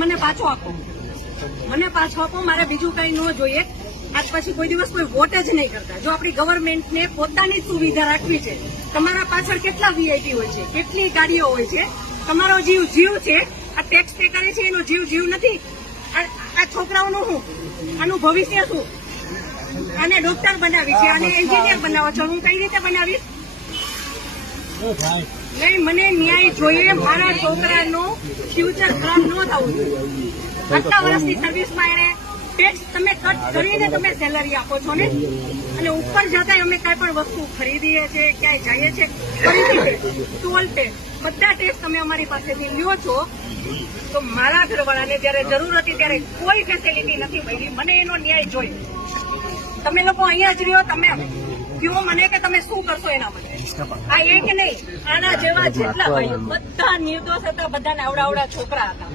મને પાછો આપો, મારે બીજું કઈ ન જોઈએ. આજ પછી કોઈ દિવસ કોઈ વોટ જ નહીં કરતા. જો આપણી ગવર્મેન્ટને પોતાની સુવિધા રાખવી છે, તમારા પાછળ કેટલા વીઆઈપી હોય છે, કેટલી ગાડીઓ હોય છે, તમારો જીવ છે. આ ટેક્સ પે કરે છે એનો જીવ નથી. આ છોકરાઓનું શું, આનું ભવિષ્ય શું? આને ડોક્ટર બનાવી છે, આને એન્જિનિયર બનાવો છો, હું કઈ રીતે બનાવીશ? નહીં, મને ન્યાય જોઈએ. મારા છોકરાનું ફ્યુચર ખરાબ ન થવું જોઈએ. આટલા વર્ષની સર્વિસમાં એને ટેક્સ તમે કટ કરીને તમે સેલરી આપો છો ને, અને ઉપર જતા અમે કઈ પણ વસ્તુ ખરીદીએ છીએ, ક્યાંય જઈએ છીએ, ખરીદી ટોલ ટેક્સ બધા ટેક્સ તમે અમારી પાસેથી લ્યો છો. તો મારા ઘરવાળાને જયારે જરૂર હતી ત્યારે કોઈ ફેસિલિટી નથી મળી. મને એનો ન્યાય જોઈએ. તમે લોકો અહીંયા જ રહ્યો, તમે કહો મને કે તમે શું કરશો એના માટે. આ એક નહીં, આના જેવા જેટલા ભાઈ બધા નિર્દોષ હતા, બધાને આવડા છોકરા હતા.